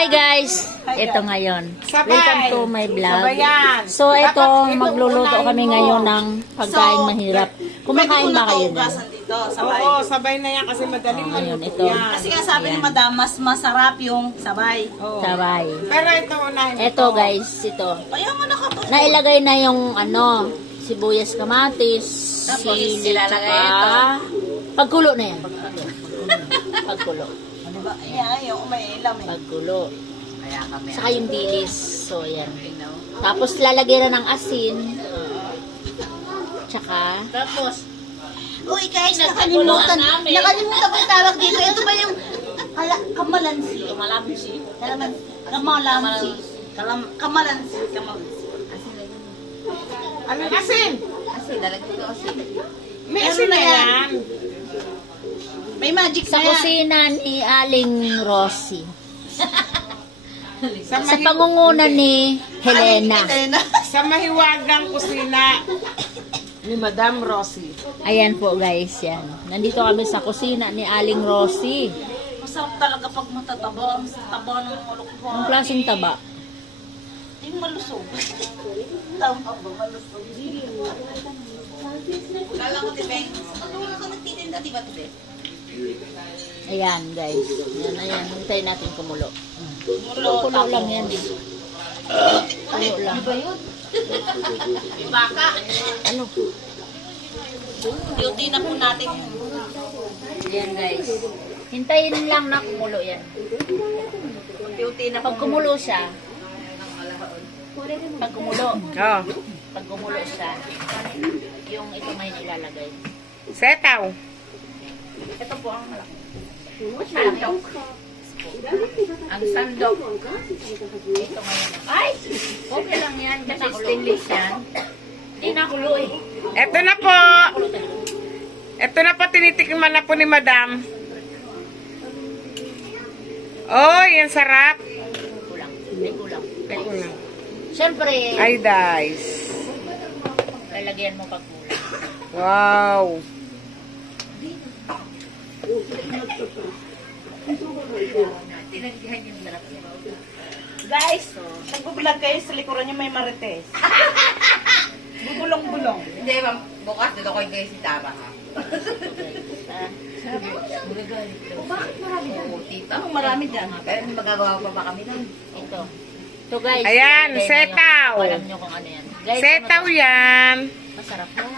Hi guys! Ito ngayon. Sabay. Welcome to my vlog. Sabayan. So ito, Dapat ito magluluto unahin kami mo. ngayon ng pagkain mahirap. Kumakain ba kayo dyan? Dito, sabay. Oo, sabay na yan kasi madaling Ayun, maluto ito. yan. Kasi nga sabi ni Madam, mas masarap yung sabay. Oo. Sabay. Pero ito unahin mo. Ito guys, ito. Kaya nga nakapos. Nailagay na yung sibuyas, kamatis, Tapos, sili, ilalagay tsaka pagkulo na yan. Pagkulo. Diba? Ayan, yung may ilam eh. Pagkulo. Kaya kami. Saka yung dilis. So, yan. Tapos, lalagyan na ng asin. Tsaka, Tapos, uy guys, Nagkaguluhan nakalimutan. namin. Nakalimutan ko yung tawag dito. Ito ba yung kamalansi? kamalamsi. Kamalansi. Kamalansi. Ano asin? Kasi lalagyan ko asin. May Meron asin na na yan. yan. May magic Sa na yan. kusina ni Aling Rosie. Sa, Sa pangunguna ni Helena. Helena. sa mahiwagang kusina ni Madam Rosie. Ayan po guys, yan. Nandito kami sa kusina ni Aling Rosie. Masarap talaga pag matataba. Ang taba ng malukbo. Ang klaseng taba. Yung malusog. Tama ba malusog? Kala ko, Tibeng. Wala ka nagtitinda, diba, Tibeng? Ayan guys. Ayan. Hintayin natin kumulo. Mulo, Kulo lang yan. Kulo lang. Baka. Ano? Duty na po natin. Ayan guys. Hintayin lang na kumulo yan. Duty na Pag kumulo siya, pag kumulo siya, yung ito may nilalagay. Setaw. Ito po ang malaki. Sandok. Ang sandok. Ito ngayon. Ay! Okay lang yan. Kasi stainless yan. Hindi nakulo eh. Ito na po. Ito na po, tinitikman na po ni Madam. Oh, yan sarap. Kulang. May kulang. Ay, kulang. Siyempre, Ay, guys. lalagyan mo pag kulang. Wow. Tinagdihan yung sarap niya. Guys, nagbubulag kayo sa likuran niyo may marites. Bubulong-bulong. Hindi, ma'am. Bukas dito ko kayo si Tara, ha? Bakit marami yan? Oo, tita. Anong marami dyan? Pero magagawa pa ba kami nun? Ito. Ito guys. Ayan, ilagay na setaw. yung- Alam nyo kung ano yan. Guys, Setaw ano to? yan. Masarap yan.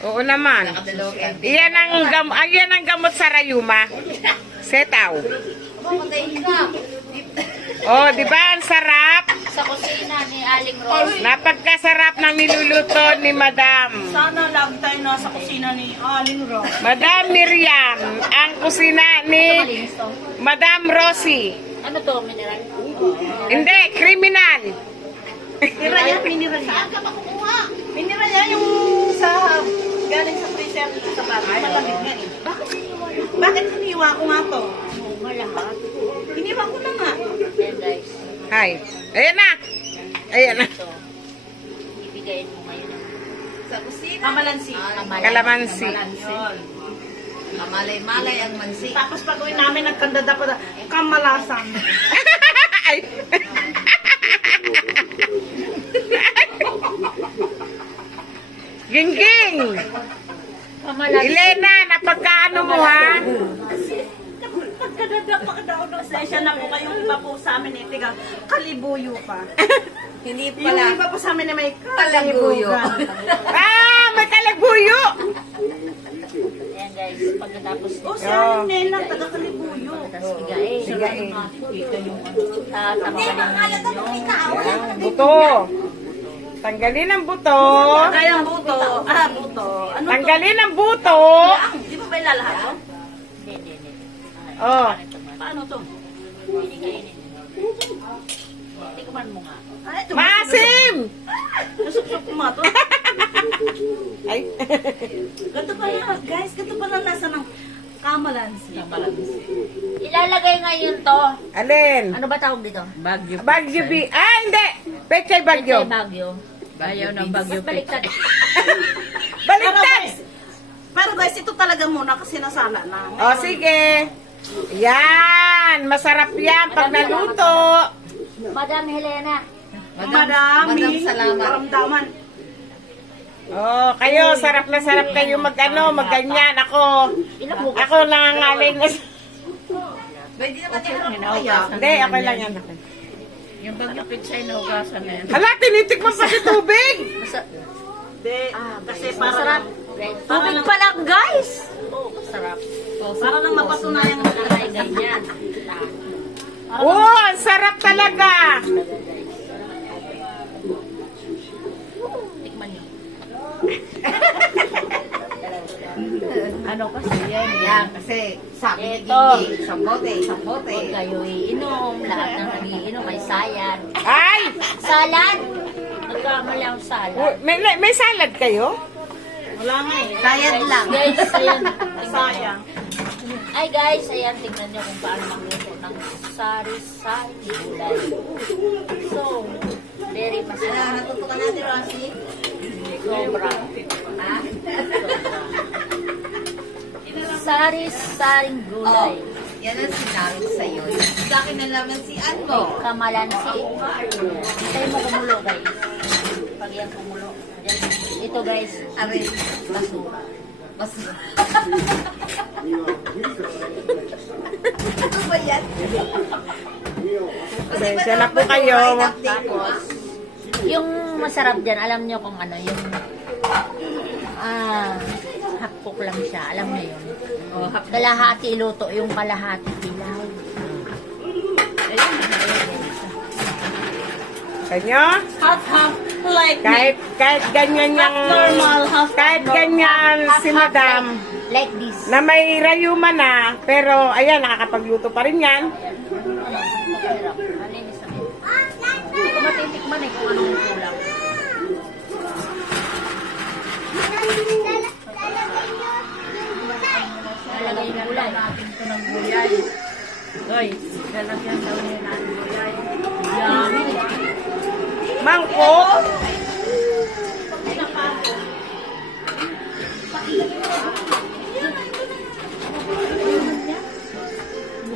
Oo naman. Nakadalawa kayo. Ayan ang gamot sa rayuma. Setaw. Mamatayin ka. Oh, di ba ang sarap? Sa kusina ni Aling Rose. Napagkasarap ng niluluto ni Madam. Sana lagi tayo nasa kusina ni Aling Ro. Madam Miriam, ang kusina ni Malinis to. Madam Rosie. Ano to, mineral? Hindi, kriminal. Minira yan, minira yan. Saan ka ba kumuha? Minira yan yung sa galing sa freezer sa bahay. Malamig nga eh. Bakit hiniwa ko nga to? Oo nga lahat. Hiniwa ko na nga. Ayan guys. Hi. Ayan na. Ayan na. Ito. Ibigayin mo ngayon. Sa kusina. Kamalansi. Kalamansi. Yun. Kamalay-malay ang mansi. Tapos pag uwi namin, nagkandada pa kamalasan. Ay. Gingging. Pamalag. Elena, napagkaano mo ha? Pagkadada pa daw ng session na po kayong iba po sa amin eh. Tiga, kalibuyo pa. Hindi Yung pala. iba po sa amin eh may Kalaguyo. kalibugan. May kalagbuyo. Ayan guys. Pagkatapos O si Aling Nela, taga kalibuyo. Tapos bigayin. Bigayin. Ito yung tatanggalin yung Buto. Tanggalin ang buto. Kaya ang buto. Buto. Ano to? Tanggalin ang buto. Di ba ba ilalahat to? Hindi. Oh. Paano to? Pinikainin. Tikman mo nga. Ay, ito. Maasim. Nasuksok ko nga to. Ay. Ganito pala, guys. Ganito pala nasa ng kamalansi. Ilalagay ngayon to. Alin? Ano ba tawag dito? Bagyo B. Ah, hindi. Pechay bagyo. Pechay bagyo. Ayaw ng bagyo. Baliktad. Baliktad. Pero guys, ito talaga muna kasi nasala na. O, sige. Yan! Masarap yan pag naluto. Madam Helena. Madami. salamat. Karamdaman. Oh, kayo, sarap na sarap kayo magganyan. Ako nangangaling na. Pwede naman yung kaya. Hindi, okay lang yan. Yung bagyo pizza ay naugasan na yan. Hala, tinitikman pa si tubig. Hindi. Kasi para Tubig pa lang, guys! Sarap. para lang mapatunayan mo na Ay, ganyan. Oh, ang sarap talaga. Tikman nyo. Ano kasi yan? Yan, kasi sabi ni Ito. Gigi, sambote. Huwag kayo iinom. Lahat ng nagiinom ay sayad. Ay! Salad! Nagkamali ang salad. May salad kayo? wala nga eh. Sayad lang. Guys, ayan. Sayang. Ay guys, ayan, tingnan nyo kung paano magluto ng sari-sari gulay. So, very Ano, masarap. natutukan natin, Rosie? Sobra. Ha? Sari-saring Oh, gulay. yan ang sinabi ko sa'yo. Sa akin na naman si Anmo. Kamalansi. Hintay mo kumulo, guys. Pag yan kumulo. Yan. Ito, guys. Aray, Basura. basura. Ano ba yan? Pasensya na po kayo. Tapos, yung masarap dyan, alam nyo kung ano, yung hapok lang siya, alam nyo yun. Oh, Kalahati iluto, yung kalahati pilaw. Kanyo? Half like Kahit ganyan yung... normal, half Kahit ganyan si madam, Like this. na may rayuma na, pero ayan, nakakapagluto pa rin yan. Mahirap. Malinis naman. Hindi ko matitikman eh kung anong kulang. Lalagay yung gulay. Natin ito ng gulay. Guys, lalagyan daw niya ng gulay. Yummy. Mangkok?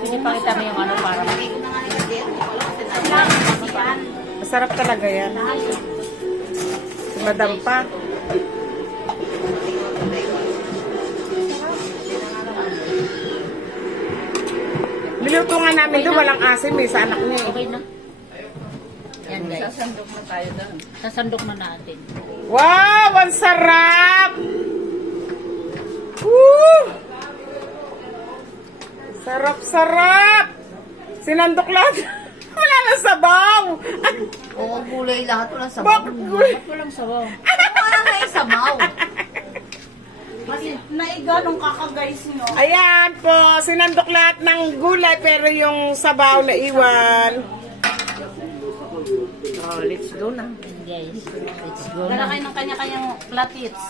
Pinipakita mo yung ano para Masarap talaga yan. Si madam pa. Niluto nga namin doon, walang asim eh, sa anak niya eh. okay na. Yan guys. Sasandok na tayo doon. Sasandok na natin. Wow, ang sarap! Woo! Sarap-sarap! Sinandok lahat. Wala na sabaw! Oo, gulay lahat. Walang sabaw. Bakit gulay? Ba't walang sabaw? Wala na yung sabaw. Kasi naiga nung kaka-guys nyo. Ayan po, sinandok lahat ng gulay pero yung sabaw na iwan. Oh, let's go na. Guys, let's go Dala na. kayo ng kanya-kanyang platits.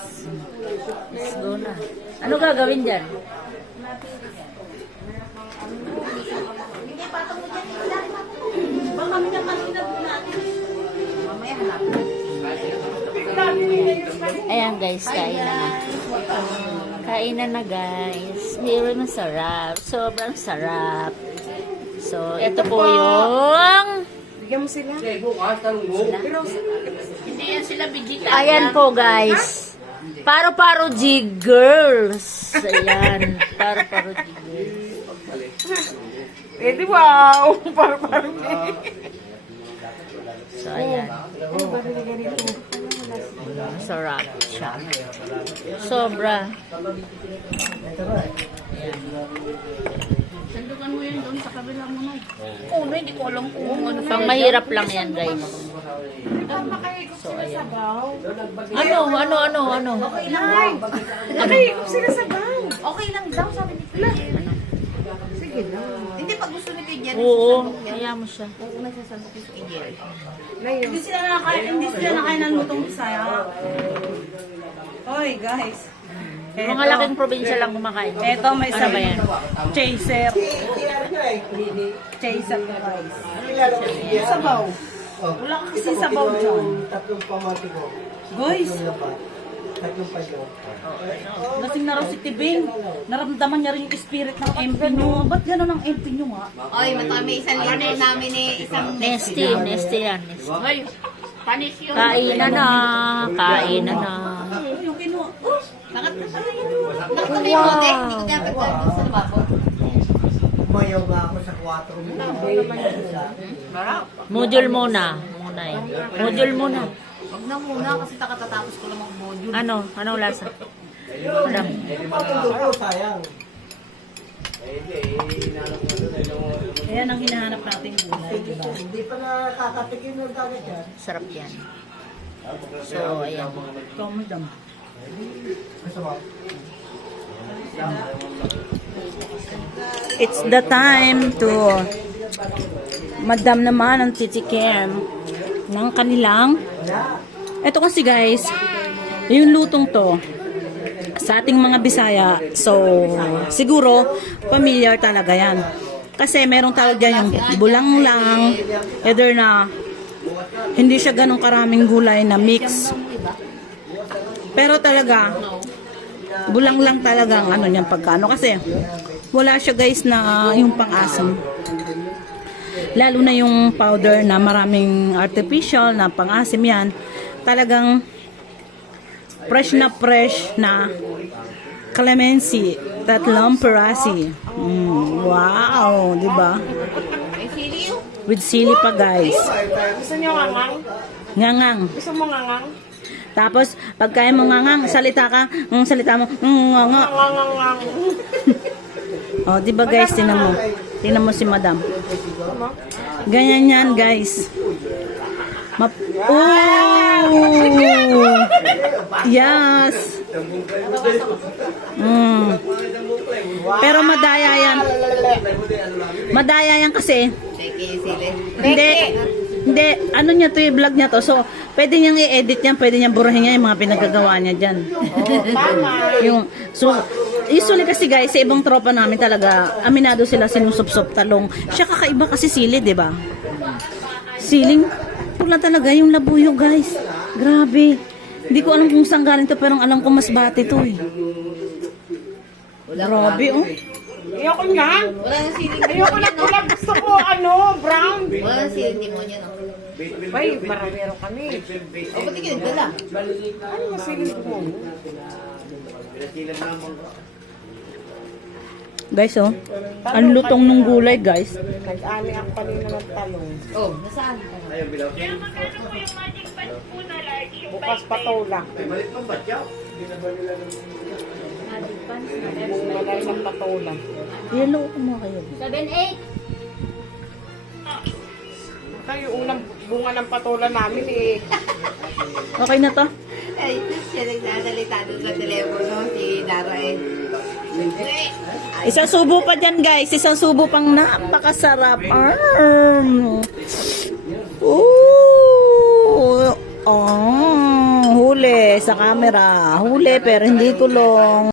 Let's go na. Ano gagawin dyan? Baka kami na kanina natin. Mamaya hanapin. Ayan guys, kainan na. Kainan na guys. Very masarap. Sobrang sarap. So, ito po yung... Bigyan mo sila. Hindi yan sila vegetarian. Ayan po guys. Paro-paro G girls. Ayan. Paro-paro G girls. Eh di wow! Parang So, ayan. Sarap siya. Sobra. Ayan. Sandukan mo yun doon sa kabila mo na. Oh, no, hindi ko alam kung ano. Pang mahirap lang yan, guys. So, ayan. Ano? Nakikip sila sa baw. Okay lang daw, sabi ni Kuya. Sige na. Hindi, pag gusto ni Kuya, Oo, kaya mo siya. nagsasandok yung Kuya. Hindi sila nakain ng lutong Bisaya. Hoy, guys. Yung mga laking probinsya lang kumakain. Eto may Ano ba yan? Chaser. Chaser na guys. Sabaw. Wala kasi sabaw dyan. Tatlong pamati ko. Guys, Lasing na raw si Tibing. Naramdaman niya rin yung spirit ng MP nyo. Ba't gano'n ang MP nyo nga? Oy, matami isang linggo namin isang Nesty yan. Nesty. Ay, panis yun. Kainan na. Kainan na. Yung kinuha. Nakat na pala yun. Nakat na yung bote. Hindi ko tinatagdag ko sa lababo. Umayaw nga ako sa 4 minutes. Module muna. Module muna. Huwag na muna kasi takatatapos ko lang mag-module. Ano? Anong lasa? Madam. Patulog, sayang. Kaya nang hinahanap natin gulay, di ba? Hindi pa nakakatikin ng dagat yan. Sarap yan. So, ayan. Ikaw, madam. Gusto mo? It's the time to madam naman ang titikim ng kanilang. Ito kasi guys, yung lutong to sa ating mga Bisaya, so siguro familiar talaga yan. Kasi merong tawag dyan yung bulang lang, either na hindi siya ganong karaming gulay na mix. Pero talaga, bulang lang talagang ano niyan pagkano kasi wala siya guys na yung pang-asim. Lalo na yung powder na maraming artificial na pang-asim yan. Talagang fresh na clemency, tatlong perasi. Wow, di ba? With sili pa guys. Gusto nyo ngangang? Ngangang. Gusto mo ngangang? Tapos, pagkain mo ngangang, salita ka, salita mo, nganga. Ngangang. Oh, di ba guys, tingnan mo si madam. Ganyan yan guys. Yes. Pero madaya yan. Madaya yan kasi. Hindi, ano niya to, yung vlog niya to. So, pwede niyang i-edit yan, pwede niyang burahin niya yung mga pinagagawa niya dyan. So, usually kasi guys, sa ibang tropa namin talaga, aminado sila sinusupsop talong. Siya kakaiba kasi sili, di ba? Siling, pula talaga yung labuyo guys. Grabe. Hindi ko alam kung saan galing to, pero alam ko mas bati to eh. Grabe oh. Ayoko nga. Wala nang siling. Ayoko na pula. Gusto ko, brown. Wala nang siling demonyo, no? Bay, maramero kami. O, ba't hindi nagdala? Ano masiling mo? Guys oh, ang lutong ng gulay guys. Nag-ani ako kanina ng talong. Oh, nasaan? Bukas patola. Magay ng patola. Yellow ko mo kayo. 7-8. Kayo unang bunga ng patola namin eh. Okay na to? Ay, siya nagdadalita doon sa telepono, si Dara eh. Isang subo pa dyan guys. Isang subo pang napakasarap. Huli sa camera. Huli pero hindi tulong.